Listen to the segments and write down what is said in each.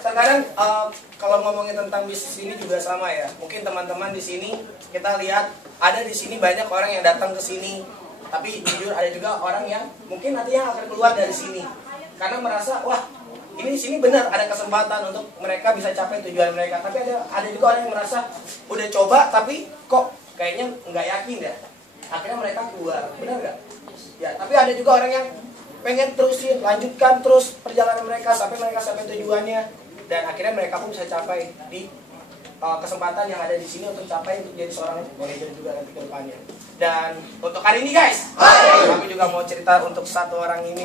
Sekarang kalau ngomongin tentang bisnis ini juga sama ya. Mungkin teman-teman di sini kita lihat ada di sini banyak orang yang datang ke sini, tapi jujur ada juga orang yang mungkin nantinya akan keluar dari sini karena merasa wah ini di sini benar ada kesempatan untuk mereka bisa capai tujuan mereka. Tapi ada juga orang yang merasa udah coba tapi kok kayaknya nggak yakin ya. Akhirnya mereka keluar, benar nggak? Ya, tapi ada juga orang yang pengen terusin, lanjutkan terus perjalanan mereka sampai tujuannya, dan akhirnya mereka pun bisa capai di kesempatan yang ada di sini untuk capai untuk jadi seorang manajer juga nanti ke depannya. Dan untuk hari ini guys, kami juga mau cerita untuk satu orang ini.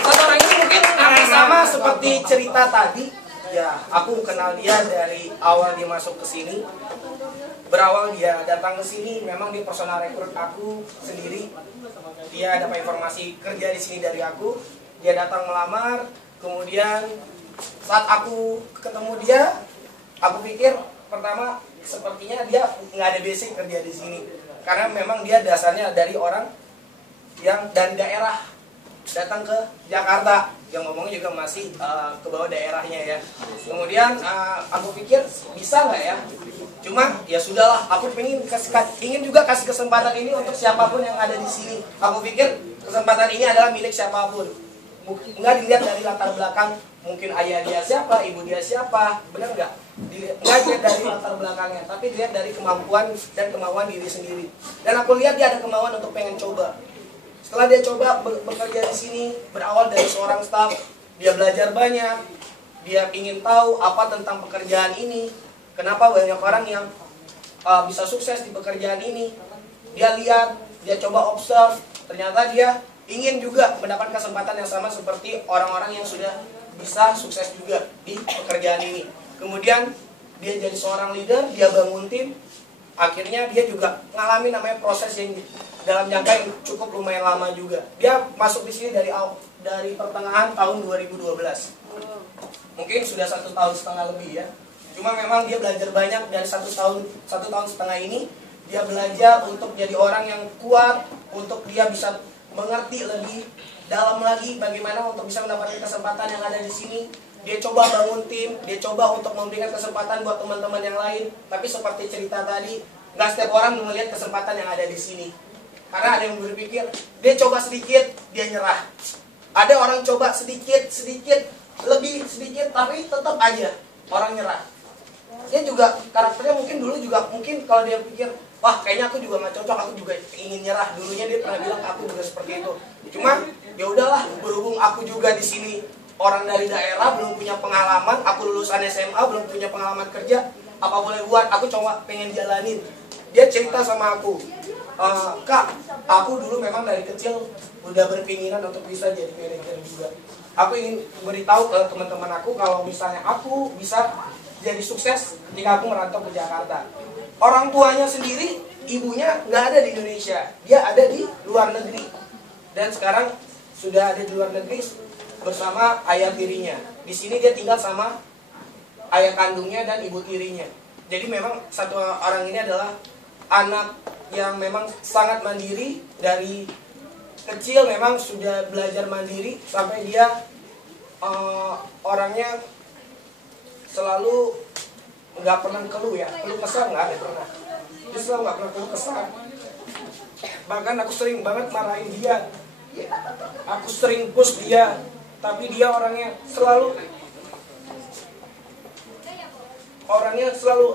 Satu orang ini mungkin akan sama seperti cerita tadi. Ya, aku kenal dia dari awal dia masuk ke sini. Berawal dia datang ke sini, memang dia personal rekrut aku sendiri. Dia dapat informasi kerja di sini dari aku. Dia datang melamar, kemudian saat aku ketemu dia, aku pikir pertama sepertinya dia nggak ada basic kerja di sini. Karena memang dia dasarnya dari orang yang dari daerah datang ke Jakarta, yang ngomongnya juga masih ke bawah daerahnya ya. Kemudian aku pikir bisa nggak ya? Cuma ya sudahlah, aku ingin juga kasih kesempatan ini untuk siapapun yang ada di sini. Aku pikir kesempatan ini adalah milik siapapun. Nggak dilihat dari latar belakang, mungkin ayah dia siapa, ibu dia siapa, benar nggak? Nggak dilihat dari latar belakangnya, tapi dilihat dari kemampuan dan kemauan diri sendiri. Dan aku lihat dia ada kemauan untuk pengen coba. Setelah dia coba bekerja di sini, berawal dari seorang staf, dia belajar banyak, dia ingin tahu apa tentang pekerjaan ini. Kenapa banyak orang yang bisa sukses di pekerjaan ini? Dia lihat, dia coba observe, ternyata dia ingin juga mendapat kesempatan yang sama seperti orang-orang yang sudah bisa sukses juga di pekerjaan ini. Kemudian dia jadi seorang leader, dia bangun tim, akhirnya dia juga mengalami namanya proses yang dalam jangka yang cukup lumayan lama juga. Dia masuk di sini dari pertengahan tahun 2012. Mungkin sudah 1,5 tahun lebih ya. Cuma memang dia belajar banyak dari 1,5 tahun ini. Dia belajar untuk jadi orang yang kuat, untuk dia bisa mengerti lebih dalam lagi bagaimana untuk bisa mendapatkan kesempatan yang ada di sini. Dia coba bangun tim, dia coba untuk memberikan kesempatan buat teman-teman yang lain. Tapi seperti cerita tadi, nggak setiap orang melihat kesempatan yang ada di sini. Karena ada yang berpikir, dia coba sedikit, dia nyerah. Ada orang coba sedikit, lebih sedikit, tapi tetap aja orang nyerah. Dia juga karakternya mungkin kalau dia pikir, wah kayaknya aku juga nggak cocok, aku juga ingin nyerah. Dulunya dia pernah bilang aku juga seperti itu. Cuma ya udahlah, berhubung aku juga di sini orang dari daerah, belum punya pengalaman, aku lulusan SMA, belum punya pengalaman kerja, apa boleh buat, aku coba pengen jalanin. Dia cerita sama aku, Kak, aku dulu memang dari kecil udah berkeinginan untuk bisa jadi manajer juga. Aku ingin beritahu ke teman-teman aku kalau misalnya aku bisa jadi sukses ketika aku merantau ke Jakarta. Orang tuanya sendiri, ibunya nggak ada di Indonesia, dia ada di luar negeri. Dan sekarang sudah ada di luar negeri bersama ayah tirinya. Di sini dia tinggal sama ayah kandungnya dan ibu tirinya. Jadi memang satu orang ini adalah anak yang memang sangat mandiri. Dari kecil memang sudah belajar mandiri sampai dia orangnya selalu nggak pernah keluh ya, keluh kesah nggak ada pernah. Dia selalu nggak pernah keluh kesah. Bahkan aku sering banget marahin dia, aku sering push dia, tapi dia orangnya selalu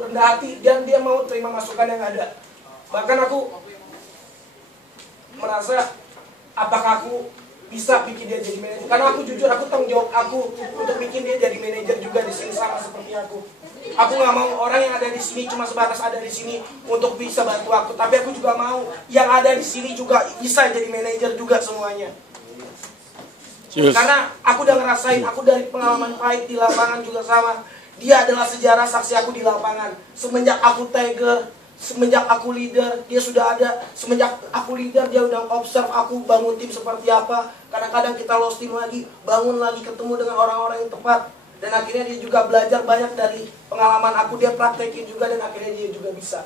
rendah hati dan dia mau terima masukan yang ada. Bahkan aku merasa apakah aku bisa bikin dia jadi manajer, karena aku jujur, aku tanggung jawab aku untuk bikin dia jadi manajer juga di sini sama seperti aku. Aku nggak mau orang yang ada di sini cuma sebatas ada di sini untuk bisa bantu aku, tapi aku juga mau yang ada di sini juga bisa jadi manajer juga semuanya. Karena aku udah ngerasain, aku dari pengalaman pahit di lapangan juga sama. Dia adalah sejarah saksi aku di lapangan. Semenjak aku tiger, semenjak aku leader, dia sudah ada. Semenjak aku leader, dia udah observe aku bangun tim seperti apa. Kadang-kadang kita lost tim lagi, bangun lagi, ketemu dengan orang-orang yang tepat. Dan akhirnya dia juga belajar banyak dari pengalaman aku, dia praktekin juga dan akhirnya dia juga bisa.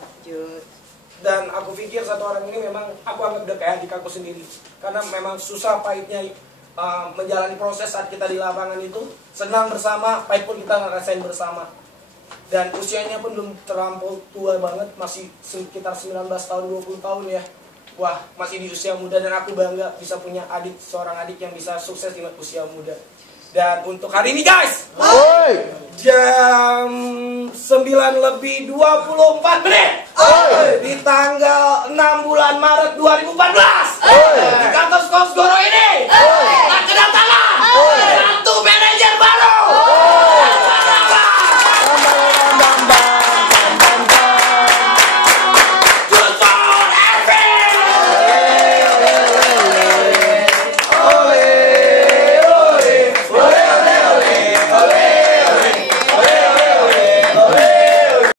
Dan aku pikir satu orang ini memang aku anggap udah kayak adik aku sendiri. Karena memang susah pahitnya menjalani proses saat kita di lapangan itu. Senang bersama, pahit pun kita ngerasain bersama. Dan usianya pun belum terlampau tua banget, masih sekitar 19 tahun, 20 tahun ya. Wah, masih di usia muda dan aku bangga bisa punya seorang adik yang bisa sukses di usia muda. Dan untuk hari ini guys, jam 9:24 di tanggal 6 bulan Maret 2014